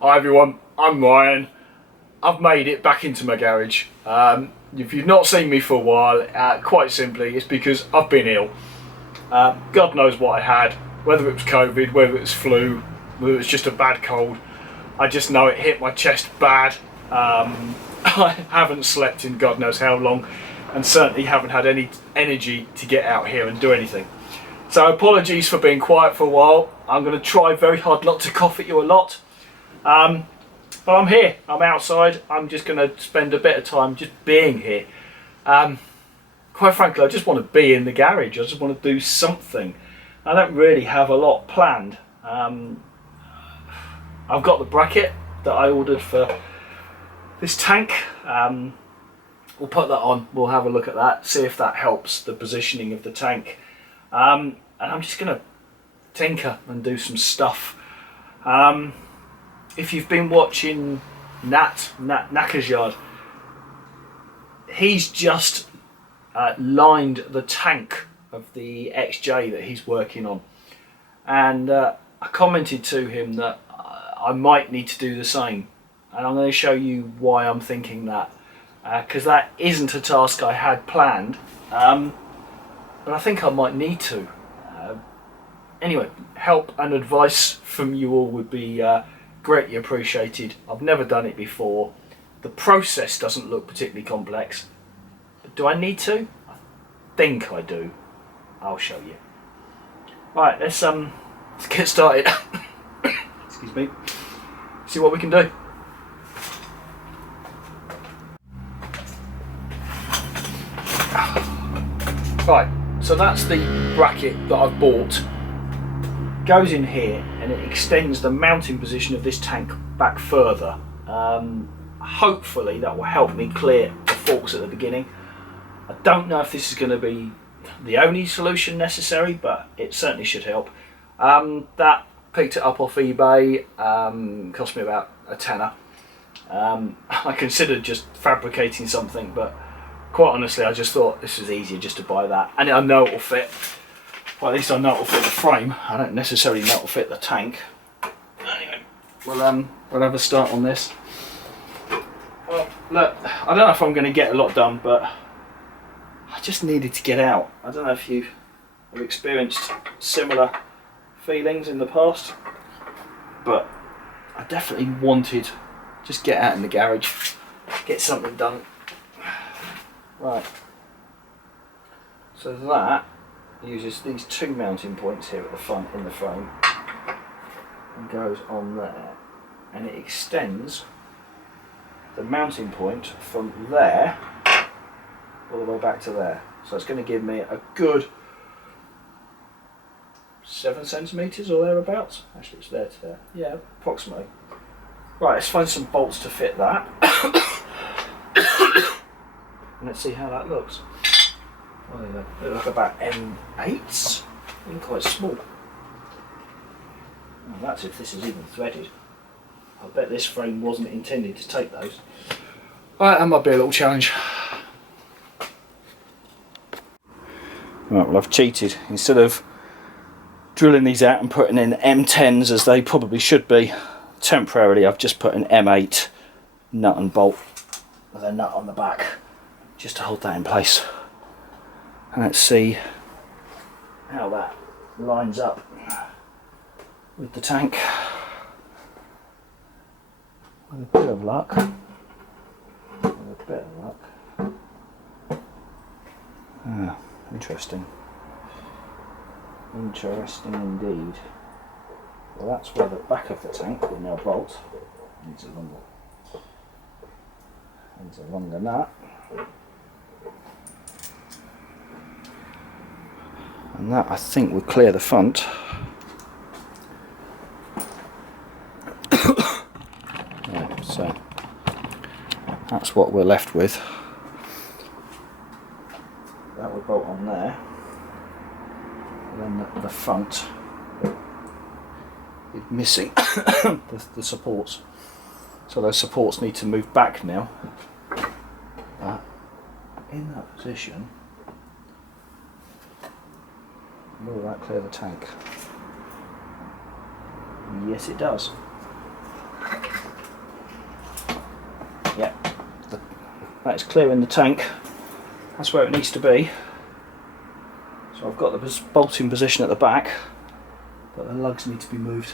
Hi everyone, I'm Ryan. I've made it back into my garage. If you've not seen me for a while, quite simply, it's because I've been ill. God knows what I had, whether it was COVID, whether it was flu, whether it was just a bad cold. I just know it hit my chest bad. I haven't slept in God knows how long, and certainly haven't had any energy to get out here and do anything. So apologies for being quiet for a while. I'm going to try very hard not to cough at you a lot. But I'm here, I'm outside. I'm just going to spend a bit of time just being here. Quite frankly, I just want to be in the garage. I just want to do something. I don't really have a lot planned. I've got the bracket that I ordered for this tank. We'll put that on, we'll have a look at that, see if that helps the positioning of the tank. And I'm just going to tinker and do some stuff. If you've been watching Nat Knacker's Yard, he's just lined the tank of the XJ that he's working on, and I commented to him that I might need to do the same, and I'm going to show you why I'm thinking that, because that isn't a task I had planned, but I think I might need to. Anyway, help and advice from you all would be greatly appreciated. I've never done it before. The process doesn't look particularly complex, but do I need to? I think I do. I'll show you. Right, let's get started. Excuse me. See what we can do. Right, so that's the bracket that I've bought. Goes in here and it extends the mounting position of this tank back further. Hopefully that will help me clear the forks at the beginning. I don't know if this is going to be the only solution necessary, but it certainly should help. That picked it up off eBay, cost me about a tenner. I considered just fabricating something, but quite honestly I just thought this was easier just to buy that, and I know it will fit. Well, at least I know it will fit the frame. I don't necessarily know it will fit the tank. Anyway, we'll have a start on this. Well, look, I don't know if I'm going to get a lot done, but I just needed to get out. I don't know if you have experienced similar feelings in the past, but I definitely wanted just get out in the garage, get something done. Right. So that uses these two mounting points here at the front in the frame and goes on there, and it extends the mounting point from there all the way back to there. So it's going to give me a good 7 centimetres or thereabouts. Actually it's there to there. Yeah, approximately. Right, let's find some bolts to fit that. And let's see how that looks. Well, they look about M8s, they're quite small. Well, that's if this is even threaded. I bet this frame wasn't intended to take those. Right, that might be a little challenge. Right, well I've cheated. Instead of drilling these out and putting in M10s as they probably should be, temporarily I've just put an M8 nut and bolt with a nut on the back just to hold that in place. And let's see how that lines up with the tank. With a bit of luck. Ah, interesting. Interesting indeed. Well, that's where the back of the tank will now bolt. Needs a longer nut. And that I think will clear the front. Right, so that's what we're left with. That will bolt on there. And then the front is missing the supports. So those supports need to move back now. In that position, will that clear the tank? Yes, it does. Yeah, that is clearing the tank. That's where it needs to be. So I've got the bolt in position at the back, but the lugs need to be moved.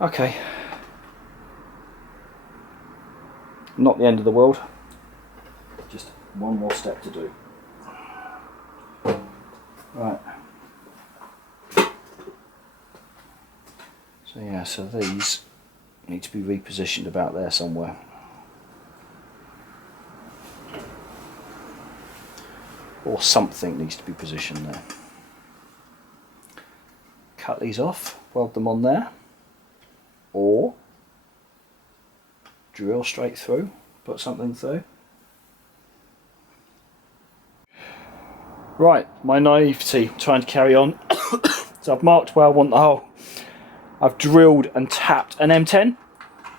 Okay. Not the end of the world. Just one more step to do. Right. So yeah, so these need to be repositioned about there somewhere. Or something needs to be positioned there. Cut these off, weld them on there, or drill straight through, put something through. Right, my naivety, trying to carry on. So I've marked where I want the hole. I've drilled and tapped an M10,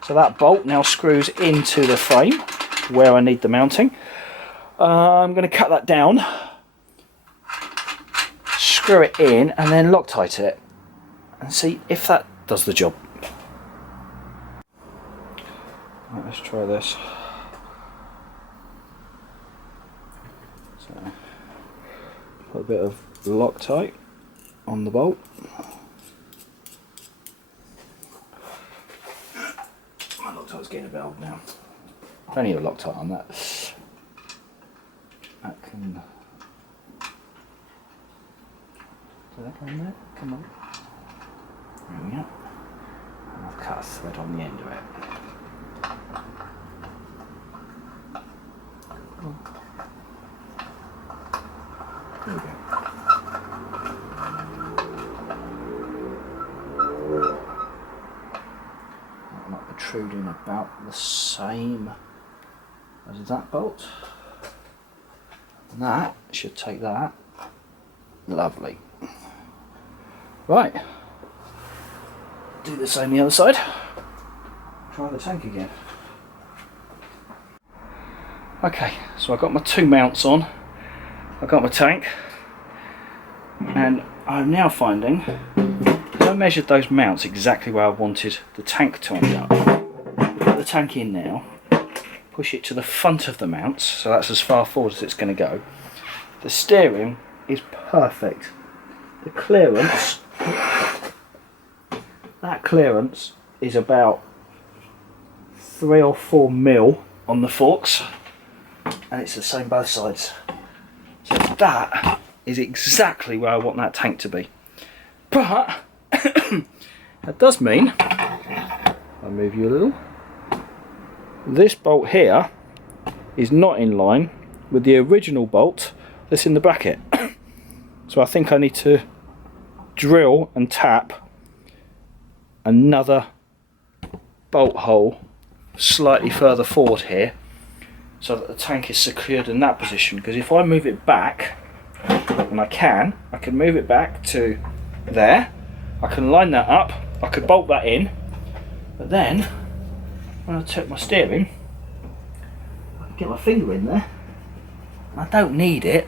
so that bolt now screws into the frame where I need the mounting. I'm going to cut that down, screw it in, and then Loctite it and see if that does the job. Right, let's try this. So, put a bit of Loctite on the bolt. My Loctite's getting a bit old now. Plenty of Loctite on that. That can... Did that go in there? Come on. There we go. And I've cut a thread on the end of it. There we go. That might protrude in about the same as that bolt. And that should take that. Lovely. Right. Do the same the other side. Try the tank again. Okay, so I've got my two mounts on. I've got my tank. And I'm now finding I measured those mounts exactly where I wanted the tank to end up. Put the tank in now. Push it to the front of the mounts, so that's as far forward as it's going to go. The steering is perfect. The clearance, that clearance is about 3 or 4 mil on the forks, and it's the same both sides. So that is exactly where I want that tank to be. But that does mean, I'll move you a little, this bolt here is not in line with the original bolt that's in the bracket. So I think I need to drill and tap another bolt hole slightly further forward here so that the tank is secured in that position, because if I move it back, and I can move it back to there, I can line that up, I could bolt that in, but then when I take my steering, I can get my finger in there, and I don't need it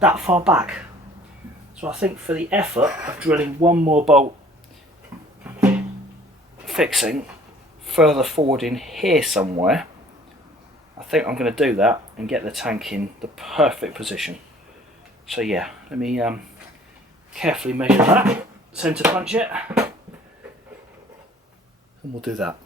that far back. So I think for the effort of drilling one more bolt fixing further forward in here somewhere, I think I'm going to do that and get the tank in the perfect position. So yeah, let me carefully measure that, centre punch it, and we'll do that.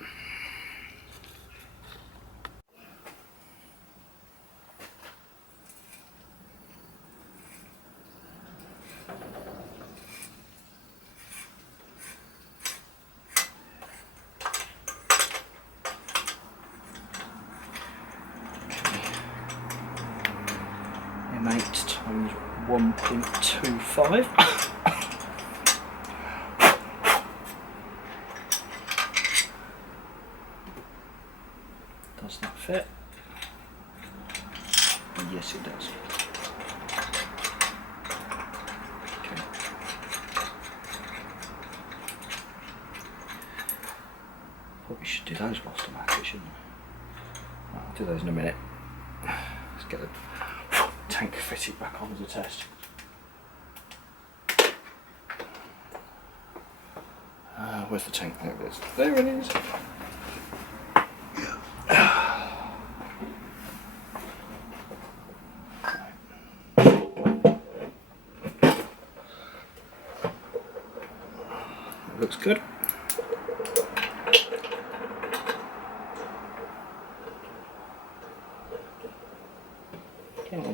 M8 times 1.25. Does that fit? Yes, it does. Okay. Probably should do those whilst I'm at it, shouldn't I? I'll do those in a minute. Let's get the tank fitted back on as a test. Where's the tank? There it is. There it is.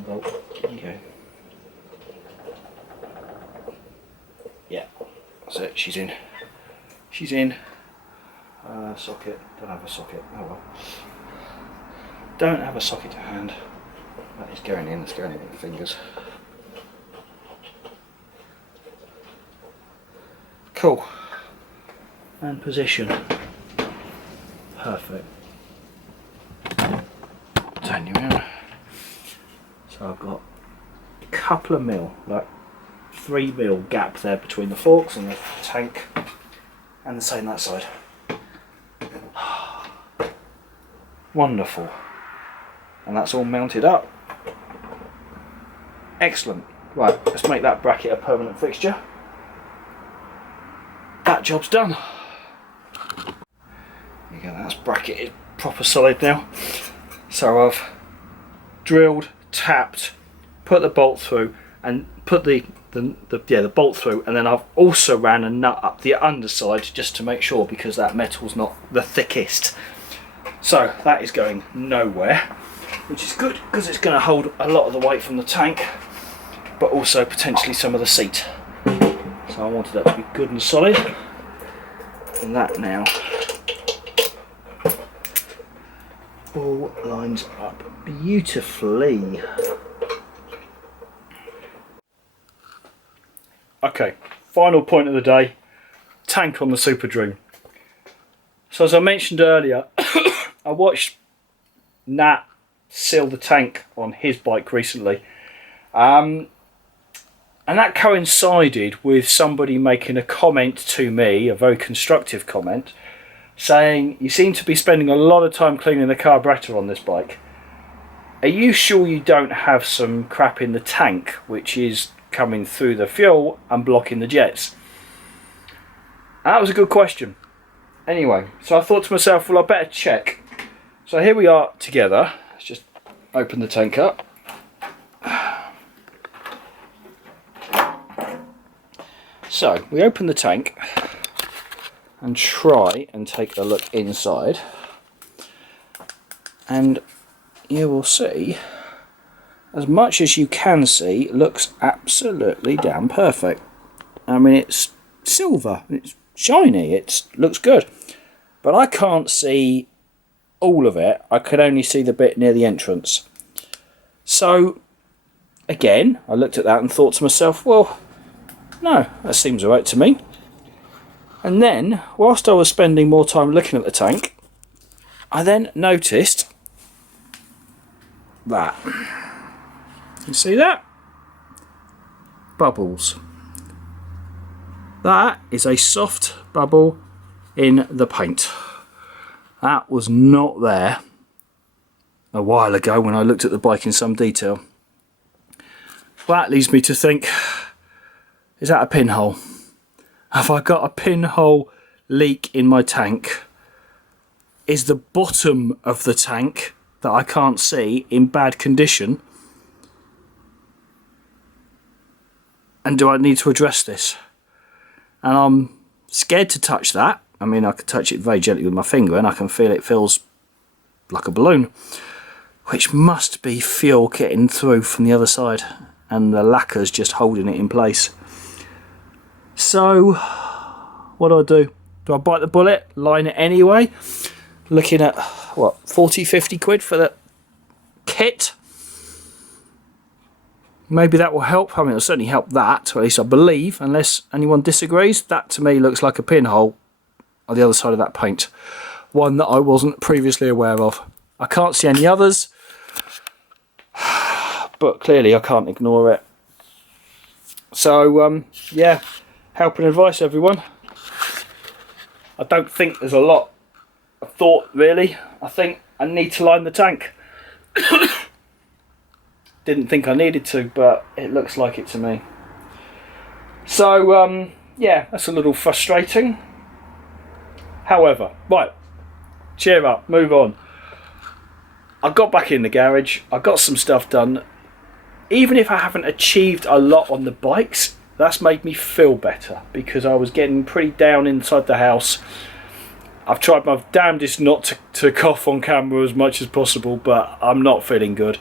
bolt. There you go. Yeah, that's it, she's in. She's in. Socket, don't have a socket, oh well. Don't have a socket to hand. That is going in, it's going in with the fingers. Cool. And position. Perfect. Turn you around. So I've got a couple of mil, like 3 mil gap there between the forks and the tank, and the same that side. Wonderful. And that's all mounted up. Excellent. Right, let's make that bracket a permanent fixture. That job's done. There you go, that's bracketed proper solid now. So I've drilled, tapped, put the bolt through, and put the bolt through, and then I've also ran a nut up the underside just to make sure, because that metal's not the thickest. So that is going nowhere, which is good because it's going to hold a lot of the weight from the tank, but also potentially some of the seat. So I wanted that to be good and solid, and that now all lines up beautifully. Okay, final point of the day, tank on the Super Dream. So as I mentioned earlier, I watched Nat seal the tank on his bike recently, and that coincided with somebody making a comment to me, a very constructive comment, saying, you seem to be spending a lot of time cleaning the carburetor on this bike. Are you sure you don't have some crap in the tank which is coming through the fuel and blocking the jets? And that was a good question. Anyway, so I thought to myself, well, I better check. So here we are together. Let's just open the tank up. So we open the tank and try and take a look inside, and you will see, as much as you can see, looks absolutely damn perfect. I mean, it's silver, it's shiny, it looks good, but I can't see all of it. I could only see the bit near the entrance. So again, I looked at that and thought to myself, well, no, that seems alright to me. And then, whilst I was spending more time looking at the tank, I then noticed that. You see that? Bubbles. That is a soft bubble in the paint. That was not there a while ago when I looked at the bike in some detail. Well, that leads me to think, is that a pinhole? Have I got a pinhole leak in my tank? Is the bottom of the tank that I can't see in bad condition? And do I need to address this? And I'm scared to touch that. I mean, I could touch it very gently with my finger and I can feel it feels like a balloon, which must be fuel getting through from the other side and the lacquer's just holding it in place. So what do? Do I bite the bullet, line it anyway? Looking at what, 40-50 quid for the kit? Maybe that will help. I mean, it'll certainly help that, or at least I believe, unless anyone disagrees. That to me looks like a pinhole on the other side of that paint, one that I wasn't previously aware of. I can't see any others, but clearly I can't ignore it. So yeah, help and advice, everyone. I don't think there's a lot of thought really. I think I need to line the tank. Didn't think I needed to, but it looks like it to me. So yeah, that's a little frustrating. However, right, cheer up, move on. I got back in the garage, I got some stuff done. Even if I haven't achieved a lot on the bikes, that's made me feel better, because I was getting pretty down inside the house. I've tried my damnedest not to cough on camera as much as possible, but I'm not feeling good.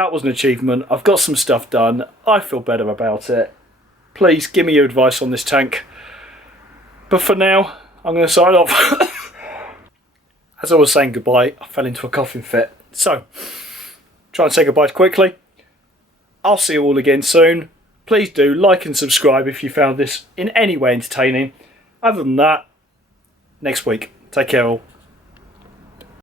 that was an achievement. I've got some stuff done. I feel better about it. Please give me your advice on this tank. But for now, I'm going to sign off. As I was saying goodbye, I fell into a coughing fit. So, try and say goodbye quickly. I'll see you all again soon. Please do like and subscribe if you found this in any way entertaining. Other than that, next week. Take care all.